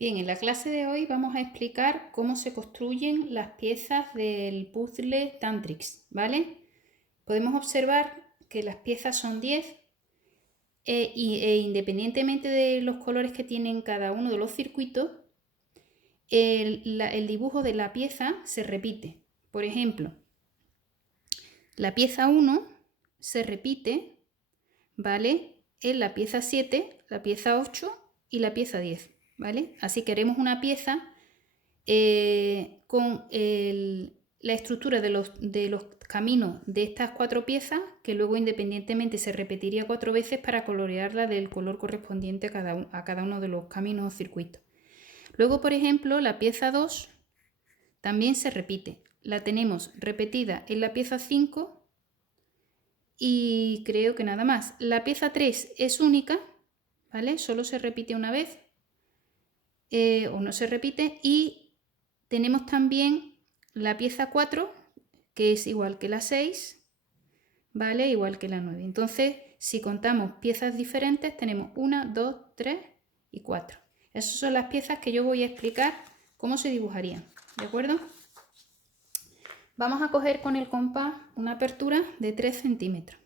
Bien, en la clase de hoy vamos a explicar cómo se construyen las piezas del puzzle Tantrix, ¿vale? Podemos observar que las piezas son 10 e independientemente de los colores que tienen cada uno de los circuitos, el dibujo de la pieza se repite. Por ejemplo, la pieza 1 se repite, ¿vale? En la pieza 7, la pieza 8 y la pieza 10, ¿vale? Así que haremos una pieza con la estructura de los caminos de estas 4 piezas, que luego independientemente se repetiría 4 veces para colorearla del color correspondiente a cada uno de los caminos o circuitos. Luego, por ejemplo, la pieza 2 también se repite. La tenemos repetida en la pieza 5 y creo que nada más. La pieza 3 es única, ¿vale? Solo se repite una vez o no se repite, y tenemos también la pieza 4, que es igual que la 6, ¿vale? Igual que la 9. Entonces, si contamos piezas diferentes, tenemos 1, 2, 3 y 4. Esas son las piezas que yo voy a explicar cómo se dibujarían, ¿de acuerdo? Vamos a coger con el compás una apertura de 3 centímetros.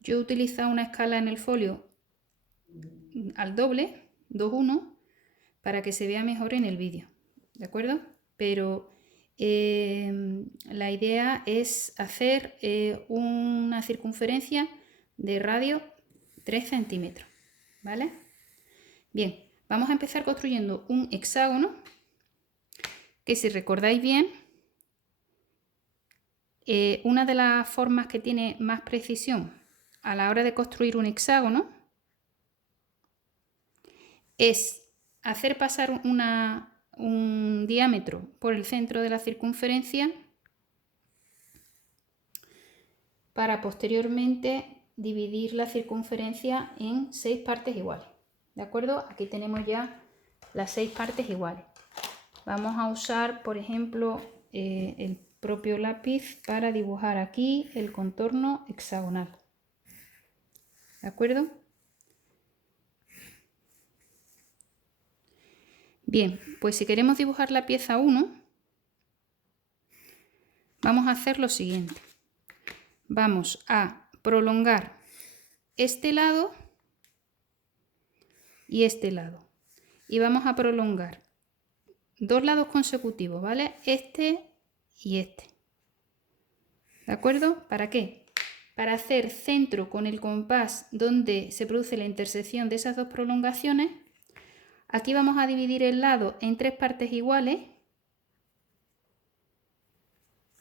Yo he utilizado una escala en el folio al doble, 2:1, para que se vea mejor en el vídeo, ¿de acuerdo? Pero la idea es hacer una circunferencia de radio 3 centímetros, ¿vale? Bien, vamos a empezar construyendo un hexágono, que si recordáis bien, una de las formas que tiene más precisión a la hora de construir un hexágono es hacer pasar un diámetro por el centro de la circunferencia para posteriormente dividir la circunferencia en 6 partes iguales. ¿De acuerdo? Aquí tenemos ya las 6 partes iguales. Vamos a usar, por ejemplo, el propio lápiz para dibujar aquí el contorno hexagonal. ¿De acuerdo? Bien, pues si queremos dibujar la pieza 1, vamos a hacer lo siguiente. Vamos a prolongar este lado y este lado. Y vamos a prolongar 2 lados consecutivos, ¿vale? Este y este. ¿De acuerdo? ¿Para qué? Para hacer centro con el compás donde se produce la intersección de esas 2 prolongaciones. Aquí vamos a dividir el lado en 3 partes iguales,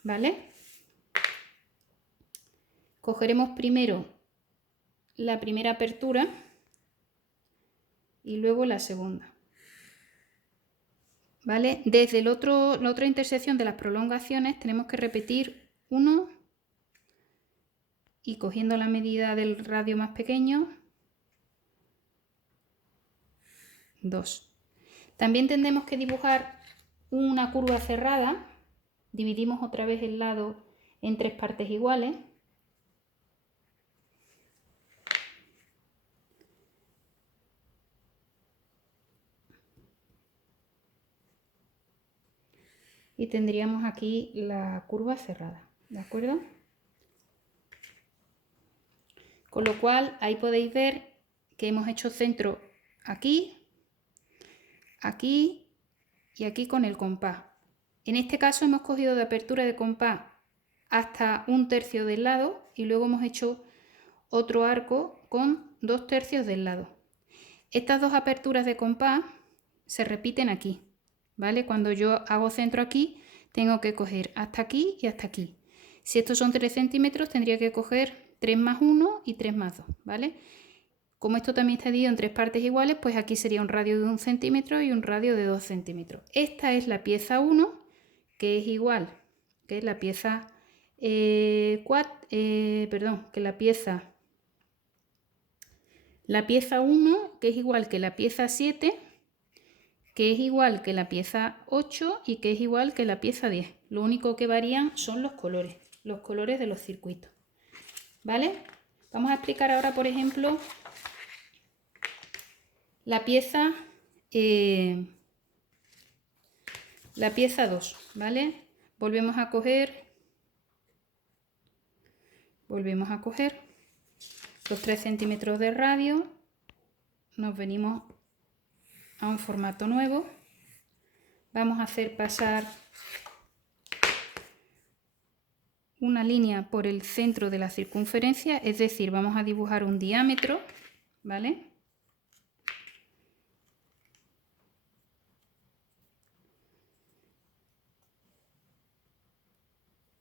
¿vale? Cogeremos primero la primera apertura y luego la segunda, ¿vale? Desde la otra intersección de las prolongaciones tenemos que repetir 1 y cogiendo la medida del radio más pequeño, 2. También tendremos que dibujar una curva cerrada. Dividimos otra vez el lado en 3 partes iguales. Y tendríamos aquí la curva cerrada, ¿de acuerdo? Con lo cual ahí podéis ver que hemos hecho centro aquí, aquí y aquí con el compás. En este caso hemos cogido de apertura de compás hasta 1/3 del lado y luego hemos hecho otro arco con 2/3 del lado. Estas 2 aperturas de compás se repiten aquí, ¿vale? Cuando yo hago centro aquí, tengo que coger hasta aquí y hasta aquí. Si estos son 3 centímetros, tendría que coger 3 más 1 y 3 más 2, ¿vale? Como esto también está dividido en 3 partes iguales, pues aquí sería un radio de 1 centímetro y un radio de 2 centímetros. Esta es la pieza 1, que es igual que la pieza la pieza 1, que es igual que la pieza 7, que es igual que la pieza 8 y que es igual que la pieza 10. Lo único que varían son los colores de los circuitos, ¿vale? Vamos a explicar ahora, por ejemplo, la pieza la pieza 2, ¿vale? Volvemos a coger los 3 centímetros de radio, nos venimos a un formato nuevo, vamos a hacer pasar una línea por el centro de la circunferencia, es decir, vamos a dibujar un diámetro, ¿vale?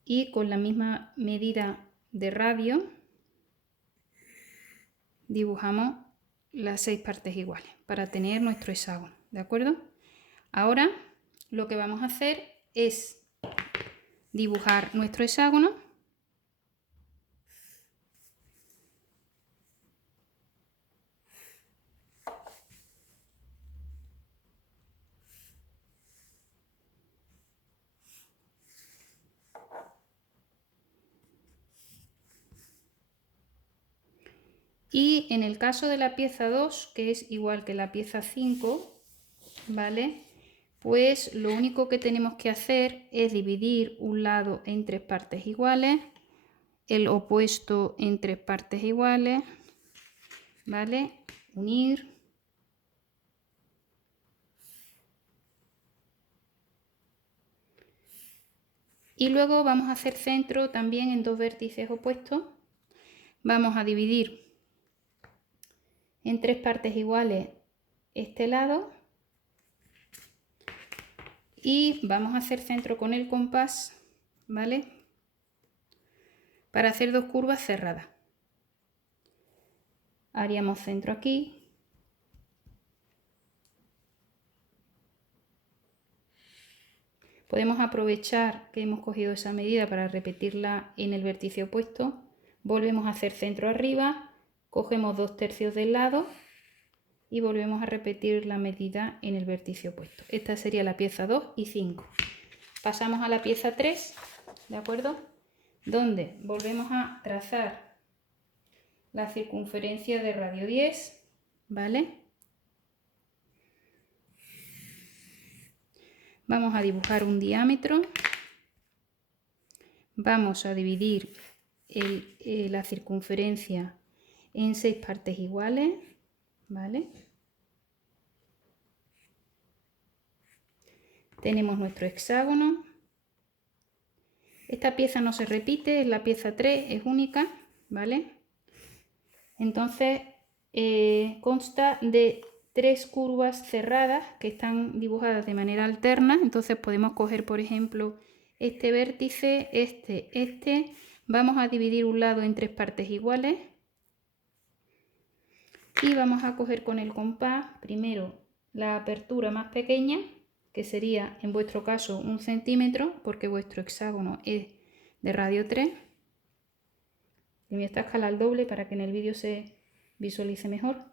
Y con la misma medida de radio dibujamos las 6 partes iguales para tener nuestro hexágono, ¿de acuerdo? Ahora lo que vamos a hacer es dibujar nuestro hexágono. Y en el caso de la pieza 2, que es igual que la pieza 5, ¿vale? Pues lo único que tenemos que hacer es dividir un lado en 3 partes iguales, el opuesto en 3 partes iguales, ¿vale? Unir. Y luego vamos a hacer centro también en 2 vértices opuestos. Vamos a dividir en 3 partes iguales este lado y vamos a hacer centro con el compás, ¿vale? Para hacer 2 curvas cerradas. Haríamos centro aquí. Podemos aprovechar que hemos cogido esa medida para repetirla en el vértice opuesto. Volvemos a hacer centro arriba, cogemos 2/3 del lado y volvemos a repetir la medida en el vértice opuesto. Esta sería la pieza 2 y 5. Pasamos a la pieza 3, ¿de acuerdo? Donde volvemos a trazar la circunferencia de radio 10, ¿vale? Vamos a dibujar un diámetro. Vamos a dividir la circunferencia en 6 partes iguales, ¿vale? Tenemos nuestro hexágono. Esta pieza no se repite, es la pieza 3, es única, ¿vale? Entonces consta de 3 curvas cerradas que están dibujadas de manera alterna. Entonces podemos coger, por ejemplo, este vértice, este. Vamos a dividir un lado en 3 partes iguales. Y vamos a coger con el compás primero la apertura más pequeña, que sería en vuestro caso 1 centímetro, porque vuestro hexágono es de radio 3. Y voy a esta escala al doble para que en el vídeo se visualice mejor.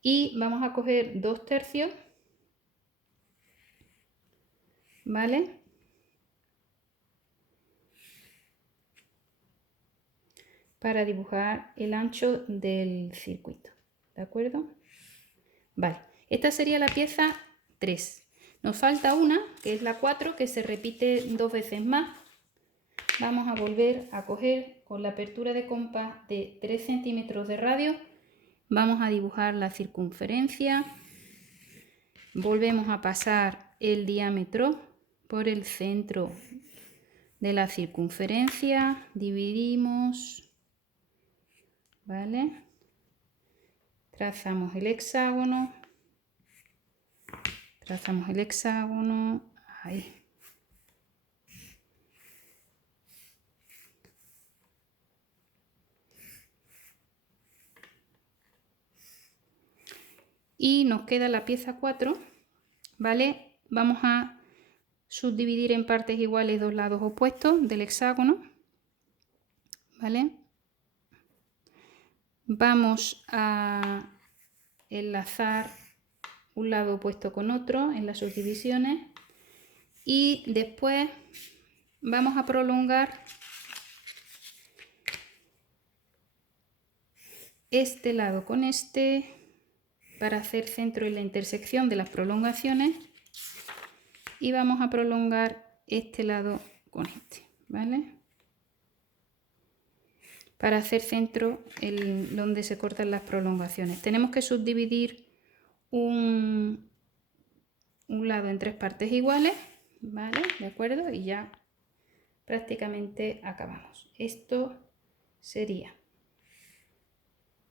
Y vamos a coger 2/3, ¿vale? Para dibujar el ancho del circuito, ¿de acuerdo? Vale, esta sería la pieza 3. Nos falta una, que es la 4, que se repite 2 veces más. Vamos a volver a coger con la apertura de compás de 3 centímetros de radio. Vamos a dibujar la circunferencia. Volvemos a pasar el diámetro por el centro de la circunferencia. Dividimos, ¿vale? Trazamos el hexágono. Trazamos el hexágono. Ahí. Y nos queda la pieza 4, ¿vale? Vamos a subdividir en partes iguales 2 lados opuestos del hexágono, ¿vale? Vamos a enlazar un lado opuesto con otro en las subdivisiones y después vamos a prolongar este lado con este para hacer centro en la intersección de las prolongaciones y vamos a prolongar este lado con este, ¿vale? Para hacer centro en donde se cortan las prolongaciones. Tenemos que subdividir un lado en 3 partes iguales, ¿vale? ¿De acuerdo? Y ya prácticamente acabamos. Esto sería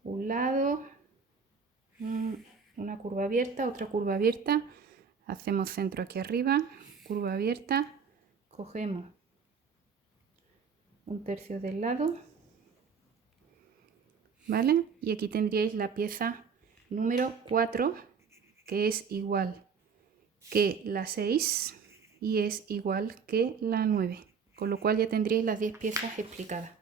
un lado, una curva abierta, otra curva abierta, hacemos centro aquí arriba, curva abierta, cogemos un tercio del lado, ¿vale? Y aquí tendríais la pieza número 4, que es igual que la 6 y es igual que la 9, con lo cual ya tendríais las 10 piezas explicadas.